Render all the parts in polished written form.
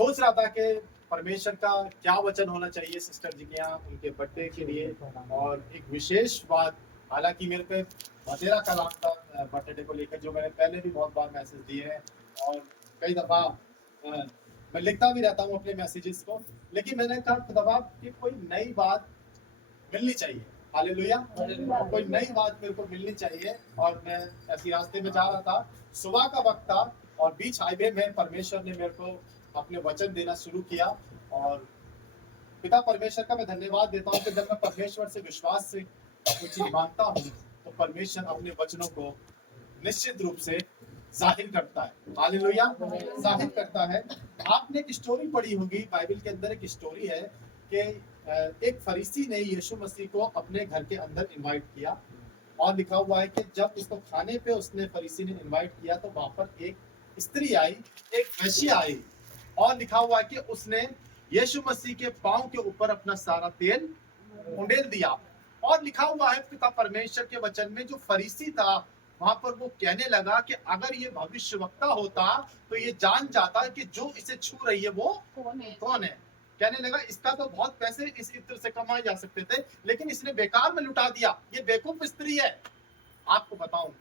सोच रहा था कि परमेश्वर का क्या वचन होना चाहिए सिस्टर जी के यहाँ उनके बर्थडे के लिए, और एक विशेष बात, हालांकि मेरे पे बतेरा का नाम था बर्थडे को लेकर, जो मैंने पहले भी बहुत बार मैसेज दिए हैं और कई दफा मैं लिखता भी रहता हूँ अपने मैसेजेस को, लेकिन मैंने कहा दफा कि कोई नई बात मिलनी चाहिए। हालेलुया। और कोई नई बात मेरे को मिलनी चाहिए, और मैं ऐसी रास्ते में जा रहा था, सुबह का वक्त था, और बीच हाईवे में परमेश्वर ने मेरे को अपने वचन देना शुरू किया। और पिता परमेश्वर का मैं धन्यवाद देता हूँ कि जब मैं परमेश्वर से विश्वास से कोई चीज मांगता हूँ तो परमेश्वर अपने वचनों को निश्चित रूप से जाहिर करता है। हालेलुया। जाहिर करता है। आपने एक स्टोरी पढ़ी होगी, बाइबल के अंदर एक स्टोरी है कि एक फरीसी ने यीशु मसीह को अपने घर के अंदर इनवाइट किया, और लिखा हुआ है कि जब उसको खाने पे उसने फरीसी ने इनवाइट किया तो वहां पर एक स्त्री आई, एक वेश्या आई, और लिखा हुआ है कि उसने यीशु मसीह के पांव के ऊपर अपना सारा तेल उंडेल दिया। और लिखा हुआ है पिता परमेश्वर के वचन में, जो फरीसी था वहां पर वो कहने लगा कि अगर ये भविष्यवक्ता होता तो ये जान जाता कि जो इसे छू रही है वो कौन है। कहने लगा इसका तो बहुत पैसे इस इत्र से कमाए जा सकते थे, लेकिन इसने बेकार में लुटा दिया, ये बेवकूफ स्त्री है। आपको बताऊं,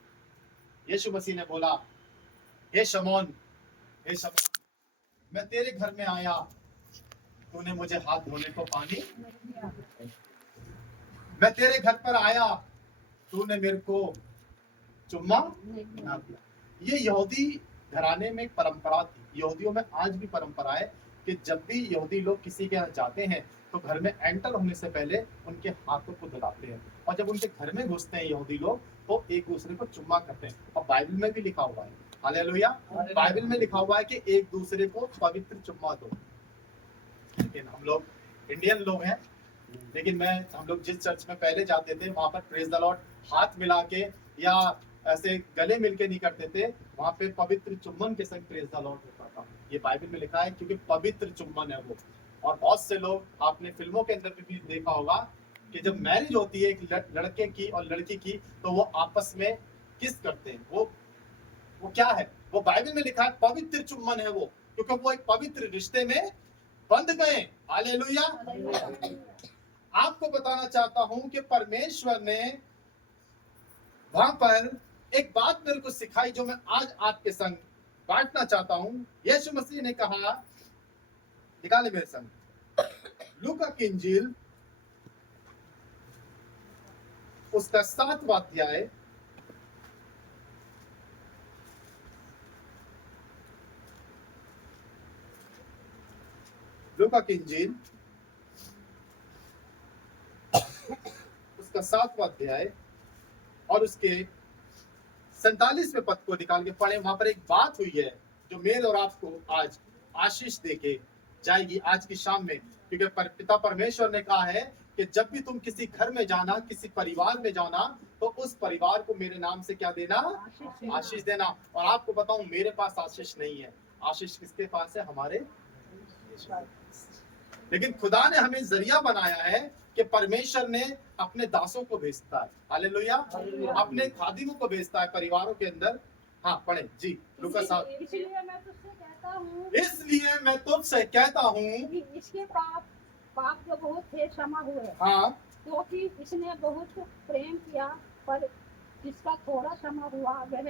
यीशु मसीह ने बोला, हे शमौन, हे शमौन, मैं तेरे घर में आया, तूने मुझे हाथ धोने को पानी, मैं तेरे घर पर आया, तूने मेरे को चुम्मा ना दिया। ये यहूदी घराने में एक परंपरा थी, यहूदियों में आज भी परंपरा है कि जब भी यहूदी लोग किसी के यहाँ जाते हैं तो घर में एंटर होने से पहले उनके हाथों को धुलाते हैं, और जब उनके घर में घुसते हैं यहूदी लोग तो एक दूसरे को चुम्मा करते हैं। और बाइबल में भी लिखा हुआ है, हालेलुया, बाइबल में लिखा हुआ है कि एक दूसरे को पवित्र चुम्मा दो। लेकिन हम लोग इंडियन लोग हैं, लेकिन हम लोग जिस चर्च में पहले जाते थे वहां पर प्रेज द लॉर्ड हाथ मिला के या ऐसे गले मिलके नहीं करते थे, वहां पे पवित्र चुम्बन के संग प्रेज द लॉर्ड होता था। ये बाइबल में लिखा है, क्योंकि पवित्र चुम्बन है वो। और बहुत से लोग, आपने फिल्मों के अंदर भी देखा होगा कि जब मैरिज होती है एक लड़के की और लड़की की, तो वो आपस में किस करते हैं। वो क्या है, वो बाइबल में लिखा है पवित्र चुम्बन है वो, क्योंकि वो एक पवित्र रिश्ते में बंध गए। हालेलुया। आपको बताना चाहता हूं कि परमेश्वर ने वहां पर एक बात मेरे को सिखाई, जो मैं आज आपके संग बांटना चाहता हूं। यीशु मसीह ने कहा, निकाले मेरे संग, लूका की इंजील उसका 7वां अध्याय, लूका की इंजील उसका 7वां अध्याय और उसके 47वें पद को निकाल के पढ़े। वहां पर एक बात हुई है जो मेरे और आपको आज आशीष देके जाएगी आज की शाम में, क्योंकि पिता परमेश्वर ने कहा है कि जब भी तुम किसी घर में जाना, किसी परिवार में जाना, तो उस परिवार को मेरे नाम से क्या देना, आशीष देना। और आपको बताऊं, मेरे पास आशीष नहीं है। आशीष किसके पास है, हमारे। लेकिन खुदा ने हमें जरिया बनाया है कि परमेश्वर ने अपने दासों को भेजता है, हालेलुया, अपने खादिमों को भेजता है परिवारों के अंदर। हाँ पढ़े जी, लूका 7। इसलिए मैं तुझसे कहता हूँ इसके पाप जो बहुत थे क्षमा हुए। हाँ, क्योंकि इसने बहुत प्रेम किया, पर जिसका थोड़ा क्षमा हुआ वह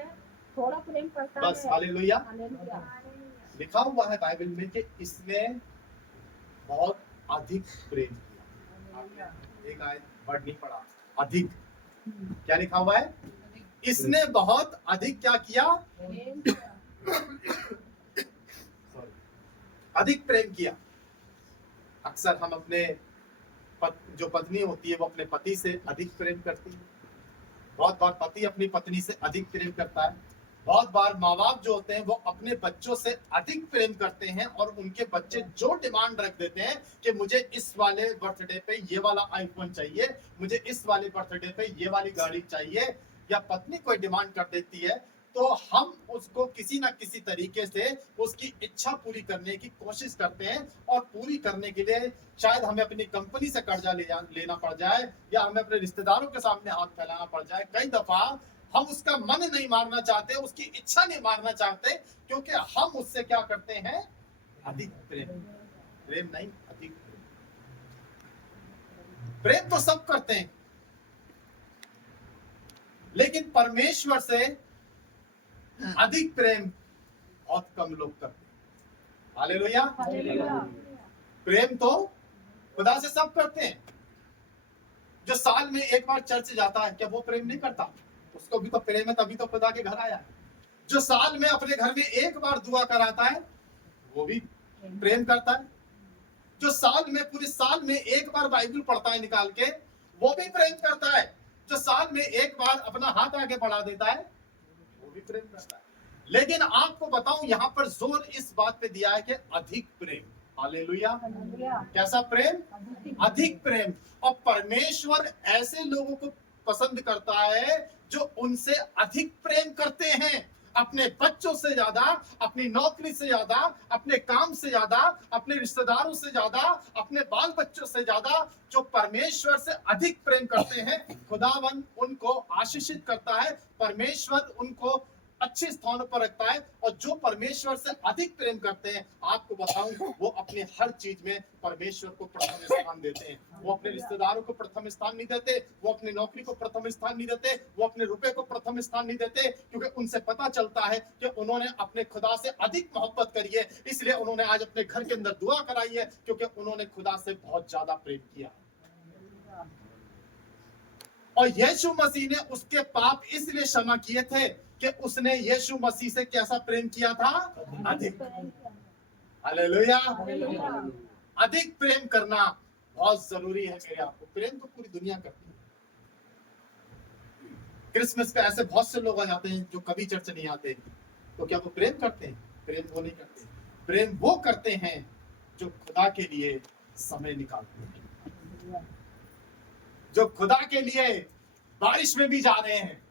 थोड़ा प्रेम करता है। बस हालेलुया। हालेलुया। लिखा हुआ है बाइबल में कि इसने बहुत अधिक प्रेम किया। एक आयत वर्ड नहीं पढ़ा, अधिक। क्या लिखा हुआ है, इसने बहुत अधिक क्या किया, अधिक प्रेम किया। अक्सर हम अपने जो पत्नी होती है वो अपने पति से अधिक प्रेम करती है। बहुत बार पति अपनी पत्नी से अधिक प्रेम करता है। बहुत बार माँ बाप जो होते हैं वो अपने बच्चों से अधिक प्रेम करते हैं, और उनके बच्चे जो डिमांड रख देते हैं कि मुझे इस वाले बर्थडे पे ये वाला आईफोन चाहिए, मुझे इस वाले बर्थडे पे ये वाली गाड़ी चाहिए, या पत्नी कोई डिमांड कर देती है, तो हम उसको किसी ना किसी तरीके से उसकी इच्छा पूरी करने की कोशिश करते हैं। और पूरी करने के लिए शायद हमें अपनी कंपनी से कर्जा लेना पड़ जाए, या हमें अपने रिश्तेदारों के सामने हाथ फैलाना पड़ जाए। कई दफा हम उसका मन नहीं मारना चाहते, उसकी इच्छा नहीं मारना चाहते, क्योंकि हम उससे क्या करते हैं, अधिक प्रेम, प्रेम नहीं, अधिक प्रेम। प्रेम तो सब करते हैं, लेकिन परमेश्वर से अधिक प्रेम बहुत कम लोग करते हैं। हालेलुया। हालेलुया। प्रेम तो खुदा से सब करते हैं। जो साल में एक बार चर्च जाता है, क्या वो प्रेम नहीं करता? उसको भी तो प्रेम है, तभी तो खुदा के घर आया है। जो साल में अपने घर में एक बार दुआ कराता है, वो भी प्रेम करता है। जो साल में, पूरे साल में एक बार बाइबल पढ़ता है निकाल के, वो भी प्रेम करता है। जो साल में एक बार अपना हाथ आगे बढ़ा देता है, वो भी प्रेम करता है। लेकिन आपको बताऊं, यहां पर जोर इस बात पे दिया है कि अधिक प्रेम। हालेलुया। हालेलुया। कैसा प्रेम? अधिक प्रेम। और परमेश्वर ऐसे लोगों को पसंद करता है जो उनसे अधिक प्रेम करते हैं। अपने बच्चों से ज्यादा, अपनी नौकरी से ज्यादा, अपने काम से ज्यादा, अपने रिश्तेदारों से ज्यादा, अपने बाल बच्चों से ज्यादा, जो परमेश्वर से अधिक प्रेम करते हैं, खुदावन उनको आशीषित करता है। परमेश्वर उनको अच्छे स्थानों पर रखता है। और जो परमेश्वर से अधिक प्रेम करते हैं, आपको बताऊं, वो अपने हर चीज में परमेश्वर को प्रथम स्थान देते हैं। वो अपने रिश्तेदारों को प्रथम स्थान नहीं देते, वो अपनी नौकरी को प्रथम स्थान नहीं देते, वो अपने रुपए को प्रथम स्थान नहीं देते, क्योंकि उनसे पता चलता है कि उन्होंने अपने खुदा से अधिक मोहब्बत करी है। इसलिए उन्होंने आज अपने घर के अंदर दुआ कराई है, क्योंकि उन्होंने खुदा से बहुत ज्यादा प्रेम किया। और यीशु मसीह ने उसके पाप इसलिए क्षमा किए थे कि उसने यीशु मसीह से कैसा प्रेम किया था? अधिक। हालेलुया। हालेलुया। अधिक प्रेम करना बहुत जरूरी है मेरे आपको। प्रेम तो पूरी दुनिया करती है। क्रिसमस पे ऐसे बहुत से लोग आ जाते हैं जो कभी चर्च नहीं आते, तो क्या वो प्रेम करते हैं? प्रेम वो नहीं करते। प्रेम वो करते हैं जो खुदा के लिए समय निकालते हैं, जो खुदा के लिए बारिश में भी जा रहे हैं,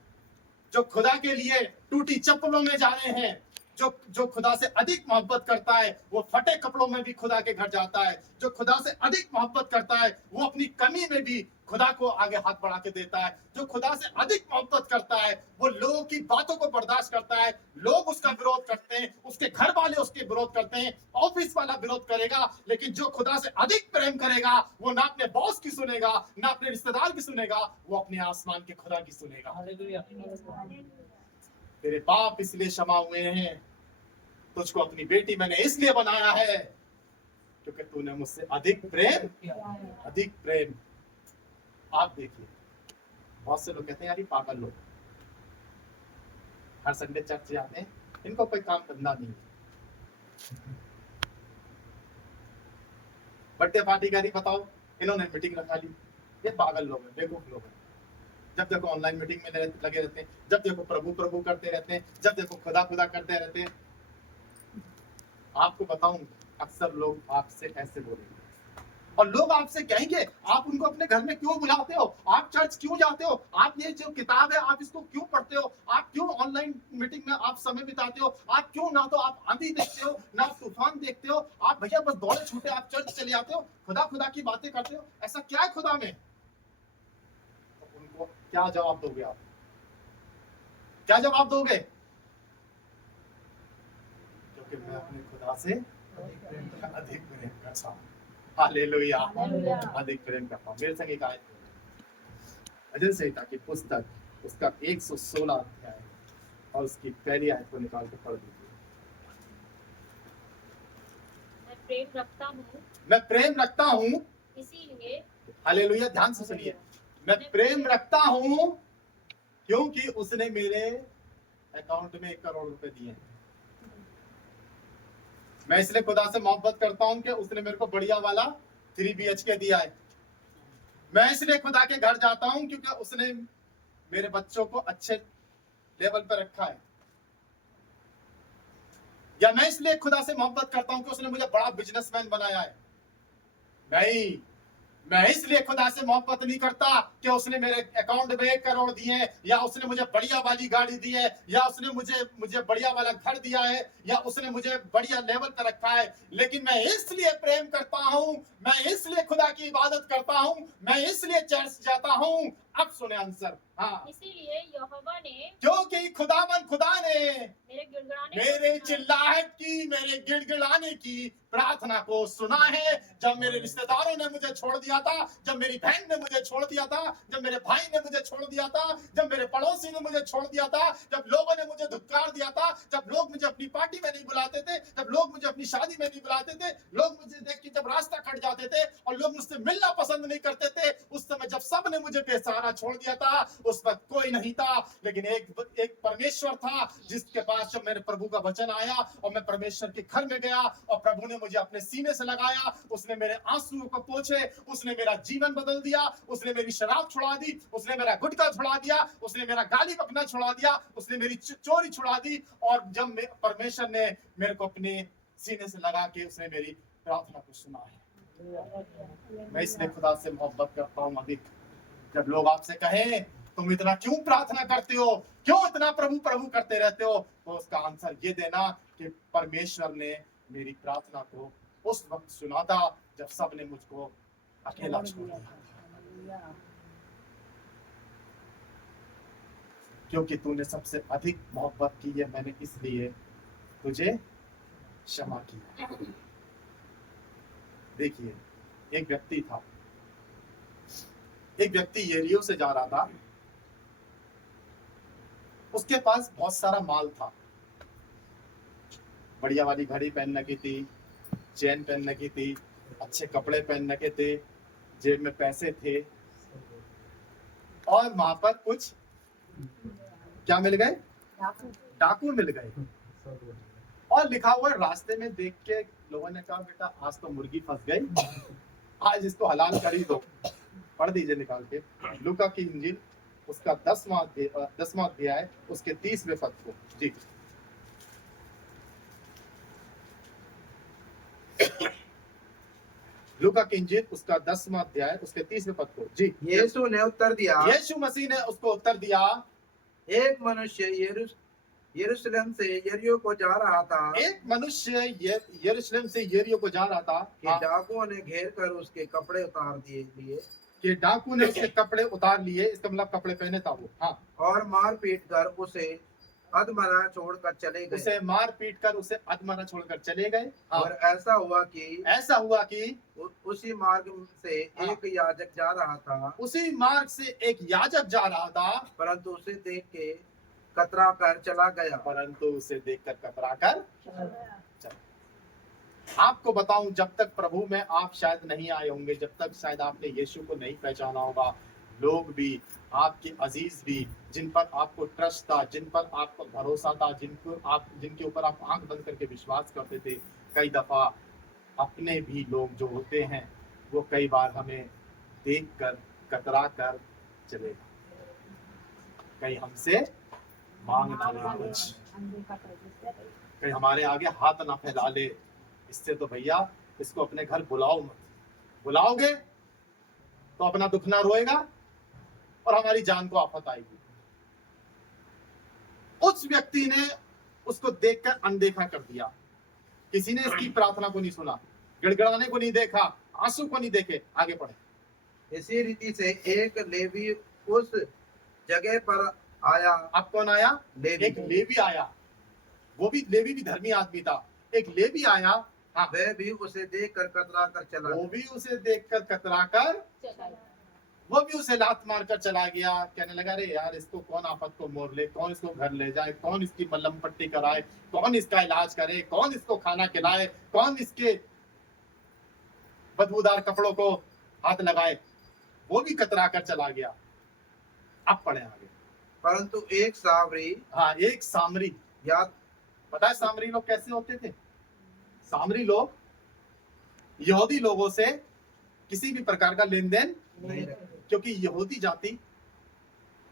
जो खुदा के लिए टूटी चप्पलों में जा रहे हैं, जो खुदा से अधिक मोहब्बत करता है, वो फटे कपड़ों में भी खुदा के घर जाता है। जो खुदा से अधिक मोहब्बत करता है, वो अपनी कमी में भी खुदा को आगे हाथ बढ़ा के देता है। जो खुदा से अधिक मोहब्बत करता है, वो लोगों की बातों को बर्दाश्त करता है। लोग उसका विरोध करते हैं, उसके घर वाले उसके विरोध करते हैं, ऑफिस वाला विरोध करेगा, लेकिन जो खुदा से अधिक प्रेम करेगा, वो ना अपने बॉस की सुनेगा, ना अपने रिश्तेदार की सुनेगा, वो अपने आसमान के खुदा की सुनेगा। तेरे पाप इसलिए क्षमा हुए हैं, तुझको अपनी बेटी मैंने इसलिए बनाया है क्योंकि तूने मुझसे अधिक प्रेम, अधिक प्रेम। आप देखिए, बहुत से लोग कहते हैं यार ये पागल लोग, हर संडे चर्च जाते हैं, इनको कोई काम धंधा नहीं है। बर्थडे पार्टी करी, बताओ, इन्होंने मीटिंग रखा ली। ये पागल लोग हैं, बेवकूफ लोग हैं। जब देखो ऑनलाइन मीटिंग में लगे रहते हैं, जब देखो प्रभु प्रभु करते रहते हैं, जब देखो खुदा खुदा करते रहते हैं। आपको बताऊं, अक्सर लोग आपसे ऐसे बोलेंगे, और लोग आपसे कहेंगे आप उनको अपने घर में क्यों बुलाते हो, आप चर्च क्यों जाते हो, आप ये जो किताब है आप इसको क्यों पढ़ते हो, आप क्यों ऑनलाइन मीटिंग में आप समय बिताते हो, आप क्यों ना तो आप आंधी देखते हो ना आप तूफान देखते हो, आप भैया बस दौड़े छूटे आप चर्च चले जाते हो, खुदा खुदा की बातें करते हो, ऐसा क्या है खुदा में? तो उनको क्या जवाब दोगे आप? क्या जवाब दोगे? क्योंकि मैं अपने खुदा से अधिक प्रेम करता हूँ। हालेलुया। अधिक प्रेम करता हूँ। मेरे संग एक आयत है, भजन संहिता की पुस्तक, उसका 116 अध्याय और उसकी पहली आयत को निकाल के पढ़ दीजिए। मैं प्रेम रखता हूँ, मैं प्रेम रखता हूँ, इसीलिए हालेलुया, ध्यान से सुनिए, मैं प्रेम रखता हूँ क्योंकि उसने मेरे अकाउंट में 1 करोड़ रुपए दिए हैं। मैं इसलिए खुदा से मोहब्बत करता हूं कि उसने मेरे को बढ़िया वाला 3 BHK दिया है। मैं इसलिए खुदा के घर जाता हूं क्योंकि उसने मेरे बच्चों को अच्छे लेवल पर रखा है। या मैं इसलिए खुदा से मोहब्बत करता हूं कि उसने मुझे बड़ा बिजनेसमैन बनाया है। नहीं, मैं इसलिए खुदा से मोहब्बत नहीं करता कि उसने मेरे अकाउंट में 1 करोड़ दिए हैं, या उसने मुझे बढ़िया वाली गाड़ी दी है, या उसने मुझे बढ़िया वाला घर दिया है, या उसने मुझे बढ़िया लेवल पर रखा है। लेकिन मैं इसलिए प्रेम करता हूं, मैं इसलिए खुदा की इबादत करता हूं, मैं इसलिए चर्च जाता हूं, अब सुने आंसर। हाँ, इसीलिए यहोवा ने क्योंकि खुदा ने मेरे गिड़गिड़ाने को मेरे सुना। चिल्लाहट की, मेरे गिड़गिड़ाने की प्रार्थना को सुना है। जब मेरे रिश्तेदारों ने मुझे छोड़ दिया था, जब मेरी बहन ने मुझे छोड़ दिया था, जब मेरे भाई ने मुझे छोड़ दिया था, जब मेरे पड़ोसी ने मुझे छोड़ दिया था, जब लोगों ने मुझे धुतकार दिया था, जब लोग मुझे अपनी पार्टी में नहीं बुलाते थे, जब लोग मुझे अपनी शादी में नहीं बुलाते थे, लोग मुझे देख के जब रास्ता कट जाते थे और लोग मुझसे मिलना पसंद नहीं करते थे, उस समय जब सब ने मुझे बेसहारा छोड़ दिया था, उस वक्त कोई नहीं था, लेकिन एक परमेश्वर था जिसके पास जब मेरे प्रभु का वचन आया और मैं परमेश्वर के घर में गया और प्रभु ने मुझे अपने सीने से लगाया, उसने मेरे आंसुओं को पोंछे, उसने मेरा जीवन बदल दिया, उसने मेरी शराब छुड़ा दी, उसने मेरा गुटखा छुड़ा दिया, उसने मेरा गाली बकना छुड़ा दिया, उसने मेरी चोरी छुड़ा दी। और जब परमेश्वर ने मेरे को अपने सीने से लगा के उसने मेरी प्रार्थना को सुना है। मैं इसलिए खुदा से मोहब्बत करता हूँ अधिक। जब लोग आपसे कहें तुम इतना क्यों प्रार्थना करते हो, क्यों इतना प्रभु प्रभु करते रहते हो, तो उसका आंसर ये देना कि परमेश्वर ने मेरी प्रार्थना को उस वक्त सुना था जब सब ने मुझको अकेला छोड़ दिया। क्योंकि तूने सबसे अधिक मोहब्बत की है, मैंने इसलिए तुझे क्षमा किया। देखिए, एक व्यक्ति था, एक व्यक्ति यरीहो से जा रहा था, उसके पास बहुत सारा माल था, बढ़िया वाली घड़ी पहनने की थी, चेन पहनने की थी, अच्छे कपड़े पहनने के थे, जेब में पैसे थे, और वहां पर कुछ क्या मिल गए, डाकू मिल गए। और लिखा हुआ रास्ते में देख के लोगों ने कहा बेटा आज तो मुर्गी फंस गई, आज इसको हलाल कर ही दो। पढ़ दीजिए निकाल के लूका की इंजील उसका 10वां अध्याय उसके 30वें पद को। जी, लूका की इंजील उसका 10वां अध्याय उसके 30वें पद को। जी, यीशु ने उत्तर दिया, यीशु मसीह ने उसको उत्तर दिया, एक मनुष्य यरूशलेम से यरीहो को जा रहा था, एक मनुष्य यरूशलेम से यरीहो को जा रहा था कि डाकुओं ने घेर कर उसके कपड़े उतार लिए, कि डाकू ने उसके कपड़े उतार लिए, इसका मतलब कपड़े पहने था वो। हाँ, और मार पीट कर उसे अधमरा छोड़कर चले गए। उसे मार पीट कर उसे अधमरा छोड़कर चले गए। हाँ, और ऐसा हुआ कि उसी मार्ग से एक याजक जा रहा था, उसी मार्ग से एक याजक जा रहा था, परंतु उसे देख के कतरा कर चला गया। परंतु उसे देखकर कतरा कर चला। आपको बताऊं, जब तक प्रभु में आप शायद नहीं आए होंगे, जब तक शायद आपने यीशु को नहीं पहचाना होगा, लोग भी, आपके अजीज भी, जिन पर आपको ट्रस्ट था, जिन पर आपको भरोसा था, जिनके ऊपर आप आंख बंद करके विश्वास करते थे, कई दफा अपने भी लोग जो होते हैं वो कई बार हमें देखकर कतरा कर चले, कहीं हमसे मांग ना कुछ, कहीं हमारे आगे हाथ ना फैला ले। इससे तो भैया इसको अपने घर बुलाओ मत, बुलाओगे तो अपना दुख ना रोएगा और हमारी जान को आफत आएगी। उस व्यक्ति ने उसको देखकर अनदेखा कर दिया, किसी ने इसकी प्रार्थना को नहीं सुना, गिड़गिड़ाने को नहीं देखा, आंसू को नहीं देखे। आगे पढ़े। इसी रीति से एक लेवी उस जगह पर आया। अब कौन आया? एक लेवी आया, वो भी लेवी भी धर्मी आदमी था। एक लेवी आया, हाँ, वह भी उसे देखकर कतरा कर चला, वो भी उसे देखकर कतरा कर, वो भी उसे लात मारकर चला गया। कहने लगा अरे यार, इसको कौन आफत को मोड़ ले, कौन इसको घर ले जाए, कौन इसकी मलहम पट्टी कराए, कौन इसका इलाज करे, कौन इसको खाना खिलाए, कौन इसके बदबूदार कपड़ों को हाथ लगाए। वो भी कतरा कर चला गया। अब पढ़े आगे। परंतु एक सामरी, हाँ, एक सामरी, याद पता है सामरी लोग कैसे होते थे? सामरी लोग यहूदी लोगों से किसी भी प्रकार का लेन देन नहीं रखते, क्योंकि यहूदी जाति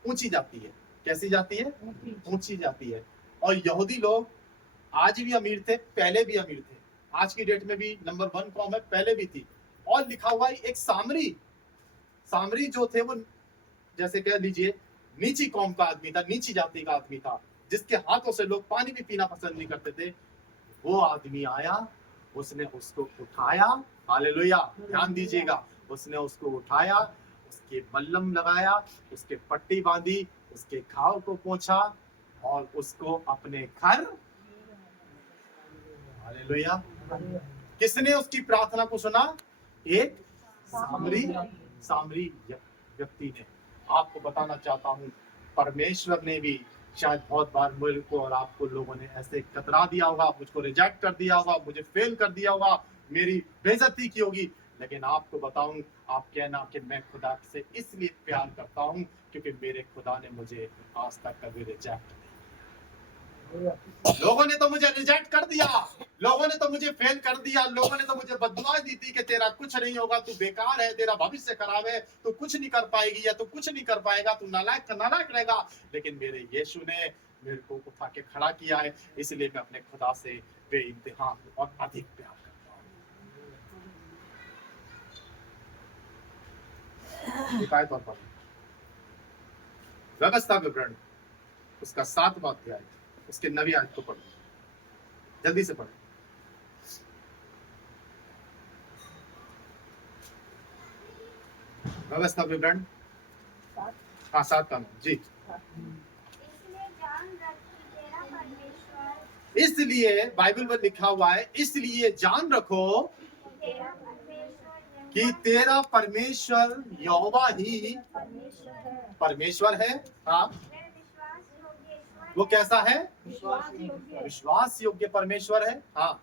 ऊंची जाति है। कैसी जाति है? ऊंची जाति है। और यहूदी लोग आज भी अमीर थे, पहले भी अमीर थे, आज की डेट में भी नंबर 1 कौम है, पहले भी थी। और लिखा हुआ है एक सामरी जो थे वो जैसे कह लीजिए नीची कौम का आदमी था, नीची जाति का आदमी था, जिसके हाथों से लोग पानी भी पीना पसंद नहीं करते थे। वो आदमी आया, उसने उसको उठाया, हालेलुया, ध्यान दीजिएगा, उसने उसको उठाया उसके मल्लम लगाया, उसके पट्टी बांधी, उसके घाव को पोंछा और उसको अपने घर। हालेलुया। किसने उसकी प्रार्थना को सुना? एक सामरी व्यक्ति ने। आपको बताना चाहता हूं, परमेश्वर ने भी शायद बहुत बार मुझे को और आपको लोगों ने ऐसे कतरा दिया होगा, मुझको रिजेक्ट कर दिया होगा, मुझे फेल कर दिया होगा, मेरी बेइज्जती की होगी, लेकिन आपको बताऊं, आप कहना कि मैं खुदा से इसलिए प्यार करता हूं क्योंकि मेरे खुदा ने मुझे आज तक कभी रिजेक्ट नहीं। लोगों ने तो मुझे रिजेक्ट कर दिया, लोगों ने तो मुझे फेल कर दिया, लोगों ने तो मुझे बददुआ दी थी कि तेरा कुछ नहीं होगा, तू बेकार है, तेरा भविष्य खराब है, तू कुछ नहीं कर पाएगी या तू कुछ नहीं कर पाएगा, तू नालायक रहेगा। लेकिन मेरे यीशु ने मेरे को उठा के खड़ा किया है, इसलिए मैं अपने खुदा से बेइंतहा और अधिक प्यार करता हूँ। एकायत और पढ़ो व्यवस्था विवरण उसका 7वां अध्याय, उसके 9वीं आयत को पढ़ो, जल्दी से पढ़ो। व्यवस्था विवरण, हाँ 7 का 9 जी। इसलिए बाइबल में लिखा हुआ है, इसलिए जान रखो कि तेरा परमेश्वर यहोवा ही परमेश्वर है। हाँ, वो कैसा है? विश्वास योग्य परमेश्वर है। हाँ,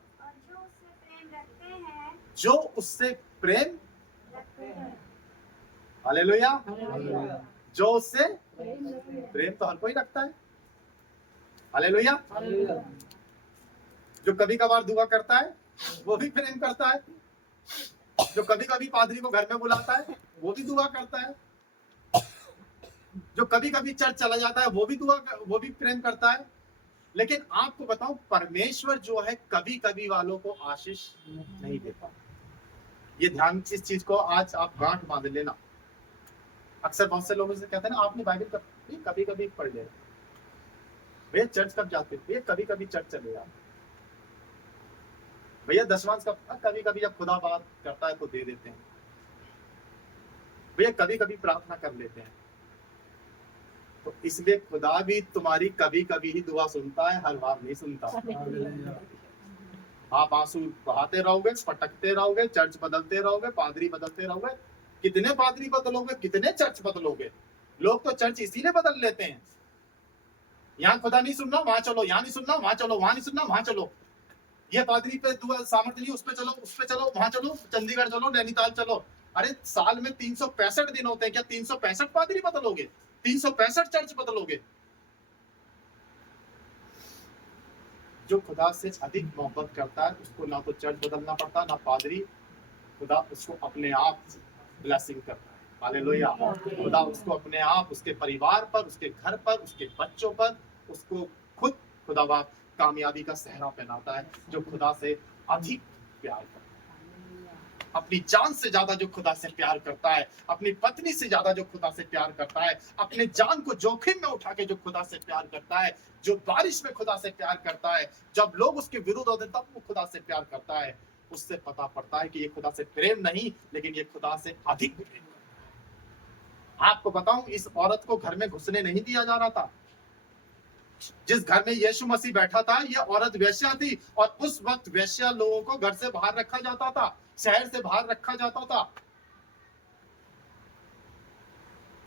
जो उससे प्रेम, हालेलुया, जो उससे प्रेम तो हर कोई रखता है। हालेलुया। जो कभी कभार दुआ करता है वो भी प्रेम करता है, जो कभी कभी पादरी को घर में बुलाता है वो भी दुआ करता है, जो कभी कभी चर्च चला जाता है वो भी प्रेम करता है। लेकिन आपको बताऊं, परमेश्वर जो है कभी कभी वालों को आशीष नहीं देता। ये ध्यान, इस चीज को आज आप गांठ बांध लेना। अक्सर बहुत से लोगों से कहते हैं ना, आपने बाइबल कभी कभी पढ़ लिया, भैया चर्च कब जाते, भैया कभी कभी चर्च चले जाते, भैया दशमांश कब, कभी कभी जब खुदा बात करता है तो दे देते हैं, भैया कभी कभी प्रार्थना कर लेते हैं। तो इसलिए खुदा भी तुम्हारी कभी कभी ही दुआ सुनता है, हर बार नहीं सुनता। आप आंसू बहाते रहोगे, पटकते रहोगे, चर्च बदलते रहोगे, पादरी बदलते रहोगे, कितने पादरी बदलोगे, कितने चर्च बदलोगे? लोग तो चर्च इसीलिए बदल लेते हैं, यहाँ खुदा नहीं सुनना वहां चलो, यहाँ नहीं सुनना वहां चलो, वहां नहीं सुनना वहां चलो, ये पादरी पे दुआ सामर्थ्य नहीं, उस पे चलो वहां चलो, चंडीगढ़ चलो, नैनीताल चलो। अरे साल में 365 दिन होते हैं, क्या 365 पादरी बदलोगे, 365 चर्च बदलोगे? जो खुदा से अधिक मोहब्बत करता है उसको ना तो चर्च बदलना पड़ता, ना पादरी, खुदा उसको अपने आप ब्लेसिंग करता है। हालेलुया। खुदा उसको अपने आप, उसके परिवार पर, उसके घर पर, उसके बच्चों पर, उसको खुद खुदा बाप कामयाबी का सहरा पहनाता है। जो खुदा से अधिक प्यार करता है, अपनी जान से ज्यादा जो खुदा से प्यार करता है, अपनी पत्नी से ज्यादा जो खुदा से प्यार करता है, अपने जान को जोखिम में उठा के जो खुदा से प्यार करता है, जो बारिश में खुदा से प्यार करता है, जब लोग उसके विरुद्ध होते तब वो खुदा से प्यार करता है। उससे पता पड़ता है कि ये खुदा से प्रेम नहीं, लेकिन ये खुदा से अधिक प्रेम। आपको बताऊं, इस औरत को घर में घुसने नहीं दिया जा रहा था। जिस घर में यीशु मसीह बैठा था, ये औरत वेश्या थी, और उस वक्त वेश्या लोगों को घर से बाहर रखा जाता था, शहर से बाहर रखा जाता था।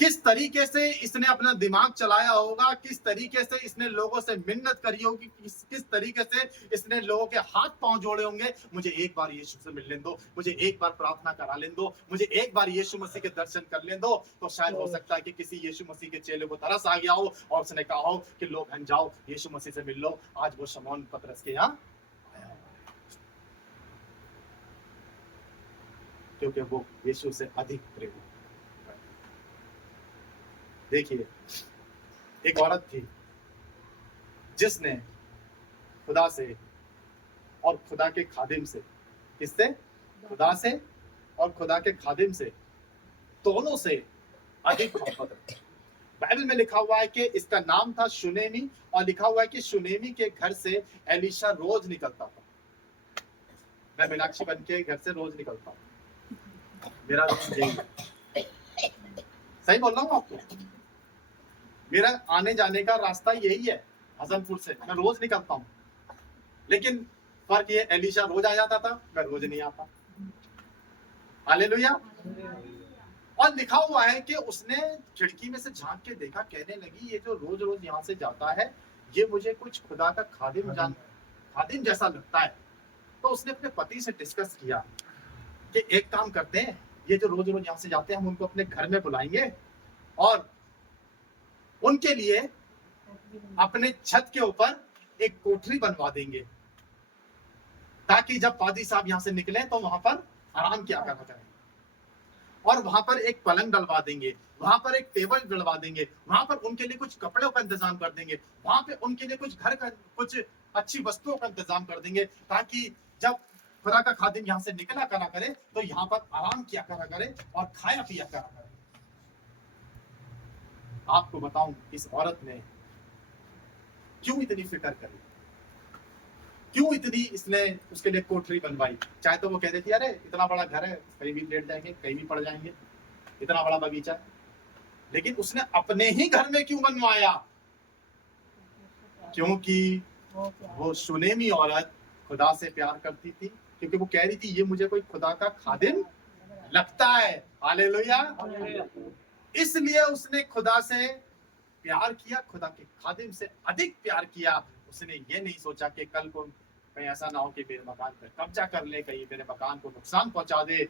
किस तरीके से इसने अपना दिमाग चलाया होगा, किस तरीके से इसने लोगों से मिन्नत करी होगी, किस तरीके से इसने लोगों के हाथ पांव जोड़े होंगे, मुझे एक बार यीशु से मिलने दो, मुझे एक बार प्रार्थना करा लेने दो, मुझे एक बार यीशु मसीह के दर्शन कर लेने दो। तो शायद हो सकता है कि किसी यीशु मसीह के चेले को तरस आ गया हो और उसने कहा हो कि लो बहन जाओ यीशु मसीह से मिल लो। आज वो शमौन पतरस के यहाँ, क्योंकि वो यीशु से अधिक प्रेम। देखिए, एक औरत थी जिसने खुदा से और खुदा के खादिम से, किससे? खुदा से और खुदा के खादिम से, दोनों से अधिक मोहब्बत रखी। बाइबल में लिखा हुआ है कि इसका नाम था शुनेमी, और लिखा हुआ है कि शुनेमी के घर से एलीशा रोज निकलता था। मैं मीनाक्षी बन के घर से रोज निकलता हूँ, मेरा सही बोल रहा हूँ आपको? मेरा आने जाने का रास्ता यही है, हसनपुर से मैं रोज निकलता हूँ, लेकिन फर्क ये एलिशा रोज आ जाता था, मैं रोज नहीं आता। हालेलुया। और लिखा हुआ है कि उसने खिड़की में से झांक के देखा, कहने लगी ये जो रोज रोज यहाँ से जाता है ये मुझे कुछ खुदा का खादिम जैसा लगता है। तो उसने अपने पति से डिस्कस किया कि एक काम करते हैं, ये जो रोज रोज यहाँ से जाते हैं हम उनको अपने घर में बुलाएंगे और उनके लिए अपने छत के ऊपर एक कोठरी बनवा देंगे, ताकि जब पादी साहब यहाँ से निकले तो वहां पर आराम किया करा करें। और वहां पर एक पलंग डलवा देंगे, वहां पर एक टेबल डलवा देंगे, वहां पर उनके लिए कुछ कपड़ों का इंतजाम कर देंगे, वहां पे उनके लिए कुछ घर का कुछ अच्छी वस्तुओं का इंतजाम कर देंगे, ताकि जब खुदा का खादिम यहाँ से निकला करा करे तो यहाँ पर आराम किया करा करे और खाया पिया करा करे। आपको बताऊं इस औरत ने क्यों इतनी फिक्र करी, क्यों इतनी इसने उसके लिए कोठरी बनवाई। चाहे तो वो कह देती अरे इतना बड़ा घर है, कहीं भी लेट जाएंगे, कहीं भी पड़ जाएंगे, इतना बड़ा बगीचा है, लेकिन उसने अपने ही घर में क्यों बनवाया? क्योंकि वो सुनेमी औरत खुदा से प्यार करती थी, क्योंकि वो कह रही थी ये मुझे कोई खुदा का खादिम लगता है। हालेलुया। इसलिए उसने खुदा से प्यार किया, खुदा के खादिम से अधिक प्यार किया। उसने ये नहीं सोचा कि कल को कहीं ऐसा ना हो कि मेरे मकान पर कब्जा कर ले, कहीं मेरे मकान को नुकसान पहुंचा दे।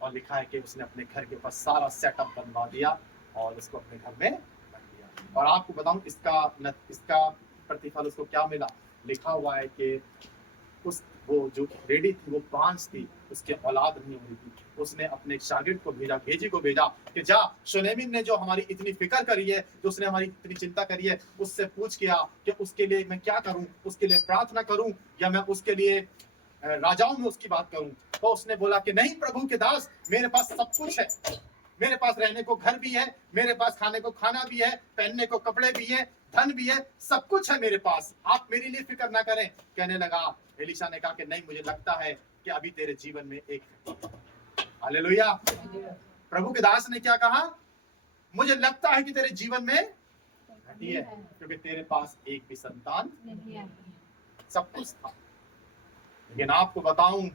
और लिखा है कि उसने अपने घर के पास सारा सेटअप बनवा दिया और उसको अपने घर में रख दिया। और आपको बताऊं इसका प्रतिफल उसको क्या मिला। लिखा हुआ है कि वो जो लेडी थी वो बांझ थी, उसके औलाद नहीं हुई थी। उसने अपने शागिर्द को भेजा, भेजी को भेजा कि जा शुनेमिन ने जो हमारी इतनी फिक्र करी है, जो उसने हमारी इतनी चिंता करी है, उससे पूछ किया कि उसके लिए मैं क्या करूं, उसके लिए प्रार्थना करूं या मैं उसके लिए राजाओं में उसकी बात करूं। तो उसने बोला कि नहीं प्रभु के दास, मेरे पास सब कुछ है, मेरे पास रहने को घर भी है, मेरे पास खाने को खाना भी है, पहनने को कपड़े भी है, धन भी है, सब कुछ है मेरे पास, आप मेरे लिए फिक्र ना करें। कहने लगा, एलिशा ने कहा कि नहीं, मुझे लगता है कि अभी तेरे जीवन में एक, हालेलुया। प्रभु के दास ने क्या कहा? मुझे लगता है कि तेरे जीवन में घटी है, क्योंकि तेरे पास एक भी संतान सब कुछ था। लेकिन आपको बताऊं